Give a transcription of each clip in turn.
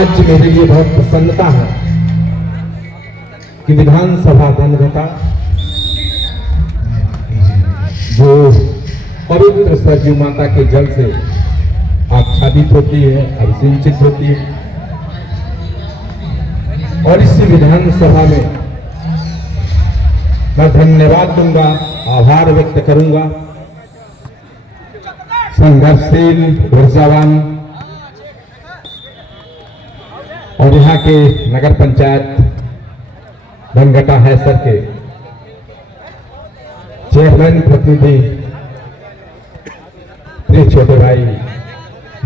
आज मेरे लिए बहुत प्रसन्नता है कि विधानसभा धनघटा जो पवित्र सरयू माता के जल से आच्छादित होती है, अभिसिंचित होती है, और इसी विधानसभा में मैं धन्यवाद दूंगा, आभार व्यक्त करूंगा संघर्षशील, ऊर्जावान और यहाँ के नगर पंचायत धनघटा हैसर के चेयरमैन प्रतिनिधि प्रिय छोटे भाई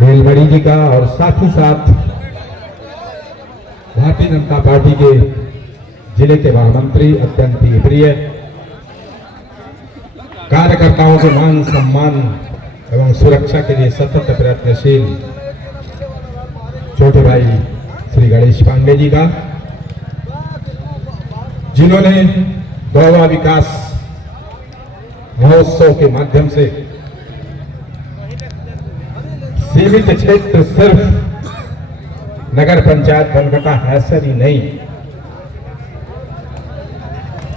नीलमणि जी का, और साथ ही साथ भारतीय जनता पार्टी के जिले के महामंत्री अत्यंत ही प्रिय कार्यकर्ताओं के मान सम्मान एवं सुरक्षा के लिए सतत प्रयत्नशील छोटे भाई श्री गणेश पांडे जी का, जिन्होंने गोवा विकास महोत्सव के माध्यम से सीमित क्षेत्र सिर्फ नगर पंचायत धनघटा हैसर ही नहीं,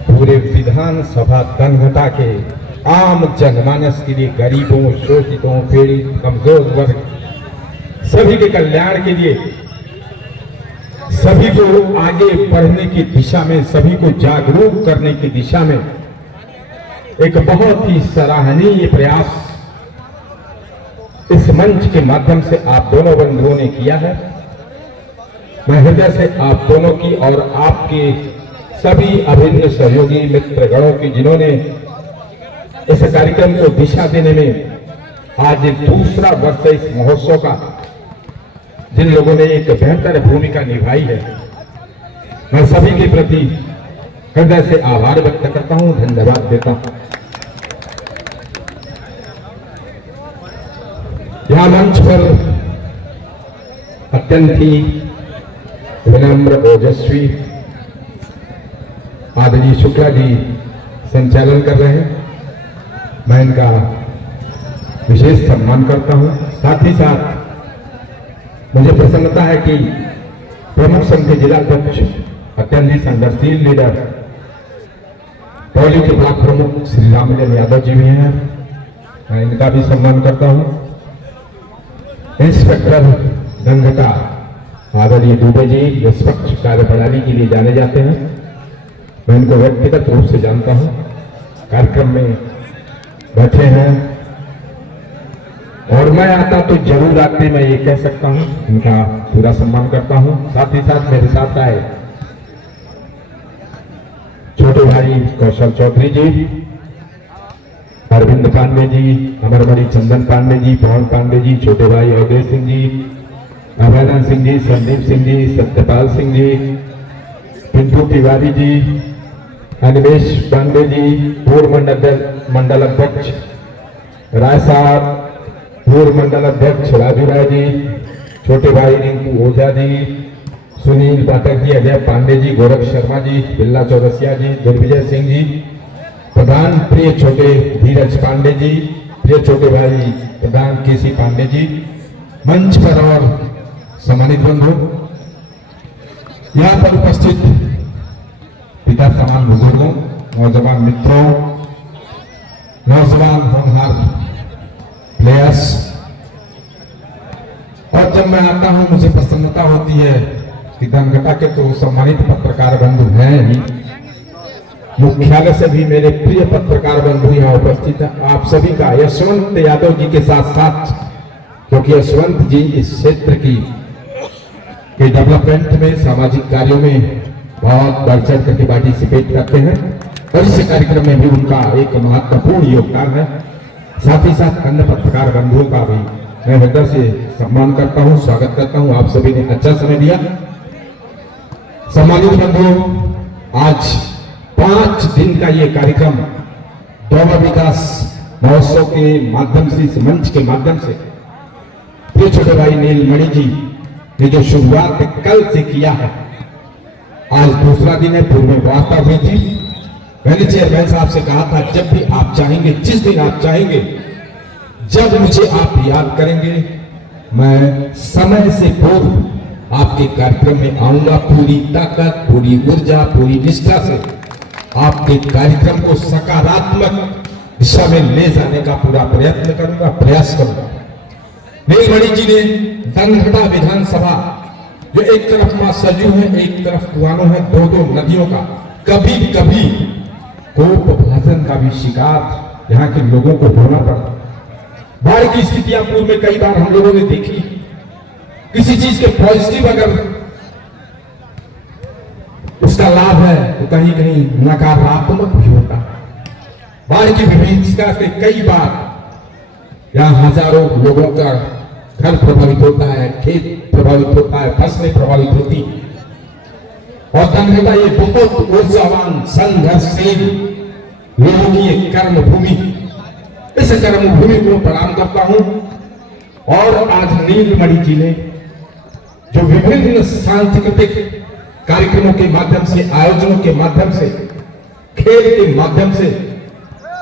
पूरे विधानसभा धनघटा के आम जनमानस के लिए, गरीबों, शोषितों, पीड़ित, कमजोर वर्ग सभी के कल्याण के लिए, सभी को आगे बढ़ने की दिशा में, सभी को जागरूक करने की दिशा में एक बहुत ही सराहनीय प्रयास इस मंच के माध्यम से आप दोनों बंधुओं ने किया है। मैं हृदय से आप दोनों की और आपके सभी अभिन्न सहयोगी मित्रगणों की, जिन्होंने इस कार्यक्रम को दिशा देने में आज दूसरा वर्ष इस महोत्सव का, जिन लोगों ने एक बेहतर भूमिका निभाई है, मैं सभी के प्रति हृदय से आभार व्यक्त करता हूं, धन्यवाद देता हूं। यहां मंच पर अत्यंत ही विनम्र, ओजस्वी आदरणीय शुक्ला जी संचालन कर रहे हैं, मैं इनका विशेष सम्मान करता हूं। साथ ही साथ मुझे प्रसन्नता है कि प्रमुख संघ के जिला अध्यक्ष, अत्यंत ही संघर्षशील लीडर, पौली के ब्लॉक प्रमुख श्री रामलिंग यादव जी भी हैं, मैं इनका भी सम्मान करता हूं। इंस्पेक्टर धनघटा आदरणीय दुबे जी निष्पक्ष कार्यप्रणाली के लिए जाने जाते हैं, मैं इनको व्यक्तिगत रूप से जानता हूं, कार्यक्रम में बैठे हैं और मैं आता तो जरूर आते, मैं ये कह सकता हूं, इनका पूरा सम्मान करता हूं। साथ ही साथ मेरे साथ आए छोटे भाई कौशल चौधरी जी, अरविंद पांडे जी, अमरमणि चंदन पांडे जी, पवन पांडे जी, छोटे भाई अवधेश सिंह जी, अभयनाथ सिंह जी, संदीप सिंह जी, सत्यपाल सिंह जी, पिंटू तिवारी जी, अनिमेश पांडे जी, पूर्व मंडल अध्यक्ष राय साहब, पूर्व मंडल अध्यक्ष राजू राय जी, छोटे भाई रिंकू ओझा जी, सुनील पाठक जी, अजय पांडे जी, गोरख शर्मा जी, बिल्ला चौरसिया जी, दिग्विजय सिंह जी, प्रधान प्रिय छोटे धीरज पांडे जी, प्रिय छोटे भाई प्रधान केसी पांडे जी, मंच पर और सम्मानित बंधु, यहाँ पर उपस्थित पिता समान बुजुर्गों, नौजवान मित्रों, नौजवान होनहार प्लेयर्स, और जब मैं आता हूं मुझे प्रसन्नता होती है कि धनघटा के तो सम्मानित पत्रकार बंधु हैं ही, मुख्यालय से भी मेरे प्रिय पत्रकार बंधु यहाँ उपस्थित हैं। आप सभी का यशवंत यादव जी के साथ साथ, क्योंकि यशवंत जी इस क्षेत्र की के डेवलपमेंट में, सामाजिक कार्यों में बहुत बढ़ चढ़ करके पार्टिसिपेट करते हैं और इस कार्यक्रम में भी उनका एक महत्वपूर्ण योगदान है। साथ ही साथ अन्य पत्रकार बंधुओं का भी मैं हृदय से सम्मान करता हूं, स्वागत करता हूं। आप सभी ने अच्छा समय दिया। सम्मानित बंधुओं, आज 5 दिन का ये कार्यक्रम गोवा विकास महोत्सव के माध्यम से, इस मंच के माध्यम से प्रिय छोटे भाई नीलमणि जी ने जो शुरुआत कल से किया है, आज दूसरा दिन है। पूर्व में वार्ता हुई थी, मैंने चेयरमैन साहब से कहा था जब भी आप चाहेंगे, जिस दिन आप चाहेंगे, जब मुझे आप याद करेंगे, मैं समय से पूर्व आपके कार्यक्रम में आऊंगा पूरी ताकत, पूरी ऊर्जा, पूरी निष्ठा से आपके कार्यक्रम को सकारात्मक दिशा में ले जाने का पूरा प्रयत्न करूंगा, प्रयास करूंगा। नीलमणि जी ने धनघटा विधानसभा, जो एक तरफ मां सरयू है, एक तरफ कुआनो है, दो नदियों का कभी कभी कोप भाजन का भी शिकार यहाँ के लोगों को होना पड़ा। बाढ़ की स्थितियां पूर्व में कई बार हम लोगों ने देखी। किसी चीज के पॉजिटिव अगर उसका लाभ है तो कहीं कहीं नकारात्मक भी होता है। बाढ़ की विभीषिका से कई बार यहाँ हजारों लोगों का घर प्रभावित होता है, खेत प्रभावित होता है, फसलें प्रभावित होती है। और धनघटा ये बहुत ऊर्जावान, संघर्षशील लोगों की एक कर्म भूमि, इस कर्म भूमि को प्रणाम करता हूं। और आज नीलमणि जी ने जो विभिन्न सांस्कृतिक कार्यक्रमों के माध्यम से, आयोजनों के माध्यम से, खेल के माध्यम से,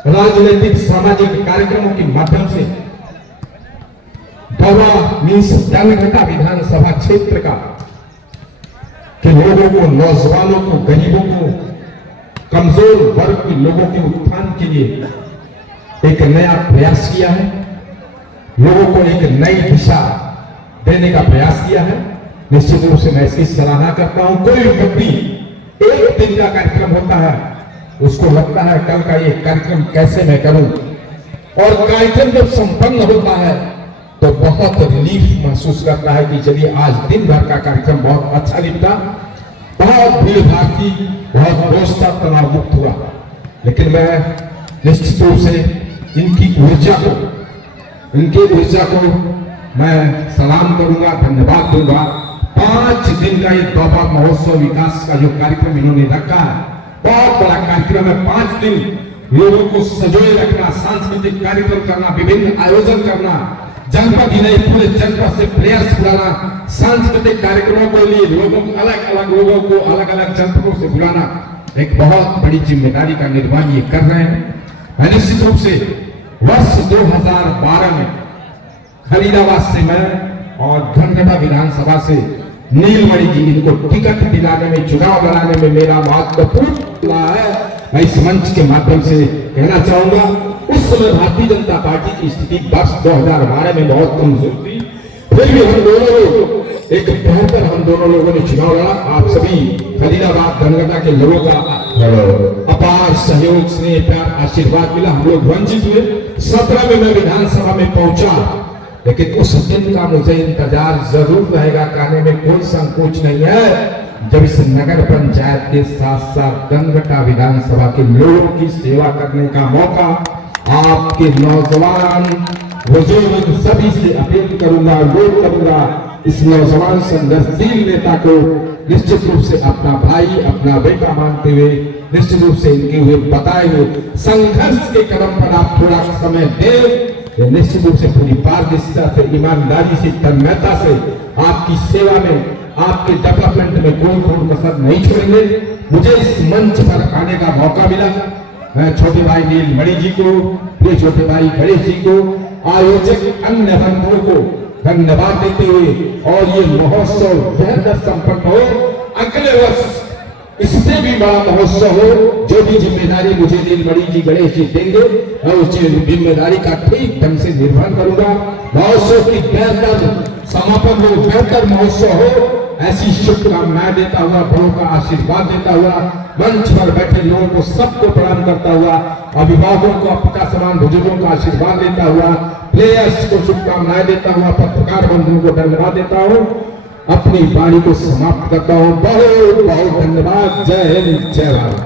राजनीतिक सामाजिक कार्यक्रमों के माध्यम से दवा मीन्स धनघटा विधानसभा क्षेत्र का के लोगों को, नौजवानों को, गरीबों को, कमजोर वर्ग के लोगों के उत्थान के लिए एक नया प्रयास किया है, लोगों को एक नई दिशा देने का प्रयास किया है। निश्चित रूप से मैं इसकी सराहना करता हूं। कोई व्यक्ति एक दिन का कार्यक्रम होता है, उसको लगता है कल का ये कार्यक्रम कैसे मैं करूं, और कार्यक्रम जब संपन्न होता है तो बहुत रिलीफ महसूस करता है कि चलिए आज दिन भर का कार्यक्रम बहुत अच्छा निपटा, बहुत भीड़ भाड़ थी, बहुत व्यवस्था तनाव मुक्त हुआ। लेकिन मैं निश्चित रूप से इनकी ऊर्जा को मैं सलाम करूंगा, धन्यवाद दूंगा। 5 दिन का ये दौबा महोत्सव विकास का जो कार्यक्रम इन्होंने रखा है, बहुत बड़ा कार्यक्रम है। 5 दिन लोगों को सजोए रखना, सांस्कृतिक कार्यक्रम करना, विभिन्न आयोजन करना, जनपद ही नहीं पूरे जनपद से प्लेयर्स बुलाना, सांस्कृतिक कार्यक्रमों के लिए लोगों को, अलग अलग लोगों को अलग अलग जनपदों से बुलाना, एक बहुत बड़ी जिम्मेदारी का निर्वहन ये कर रहे हैं। निश्चित रूप से वर्ष 2012 में फरीदाबाद से मैं और धनघटा विधानसभा से नीलमणि जी, इनको टिकट दिलाने में, चुनाव लड़ाने में मेरा महत्वपूर्ण है। मैं इस मंच के माध्यम से कहना चाहूंगा, उस समय भारतीय जनता पार्टी की स्थिति वर्ष 2012 में बहुत कमजोर थी, फिर भी हम दोनों लोगों ने चुनाव लड़ा। आप सभी फरीदाबाद धनघटा के लोगों का अपार सहयोग, स्नेह, प्यार, आशीर्वाद मिला। हम लोग वंचित हुए। 17 में मैं विधानसभा में पहुंचा, लेकिन उस दिन का मुझे इंतजार जरूर रहेगा, कहने में कोई संकोच नहीं है, जब इस नगर पंचायत के साथ साथ धनघटा विधानसभा के लोगों की सेवा करने का मौका आपके नौजवान बुजुर्ग सभी से अपील करूंगा, अनुरोध करूंगा, इस नौजवान संघर्षशील नेता को निश्चित रूप से अपना भाई, अपना बेटा मानते हुए, निश्चित रूप से इनके हुए बताए हुए संघर्ष के कदम पर आप थोड़ा समय दें। निश्चित रूप से पूरी पारदर्शिता से, ईमानदारी से, तन्मयता से आपकी सेवा में, आपके डेवलपमेंट में कोई कसर नहीं छोड़ेंगे। मुझे इस मंच पर आने का मौका मिला। मैं छोटे भाई नीलमणि जी को, ये छोटे भाई गणेश जी को, आयोजक अन्य बंधुओं को धन्यवाद देते हुए, और ये महोत्सव बेहतर संपन्न हो, अगले वर्ष इससे भी बड़ा महोत्सव हो। जो भी जिम्मेदारी मुझे नीलमणि जी, गणेश जी देंगे, मैं उस जिम्मेदारी का ठीक ढंग से निर्वहन करूंगा। महोत्सव की बेहतर समापन हो, बेहतर महोत्सव हो, ऐसी शुभकामनाएं देता हुआ, बड़ों का आशीर्वाद देता हुआ, मंच पर बैठे लोगों को सबको प्रणाम करता हुआ, अभिभावकों को, पिता समान बुजुर्गों का आशीर्वाद देता हुआ, प्लेयर्स को शुभकामनाएं देता हुआ, पत्रकार बंधुओं को धन्यवाद देता हूं, अपनी वाणी को समाप्त करता हूं। बहुत बहुत धन्यवाद। जय हिंद, जय भारत।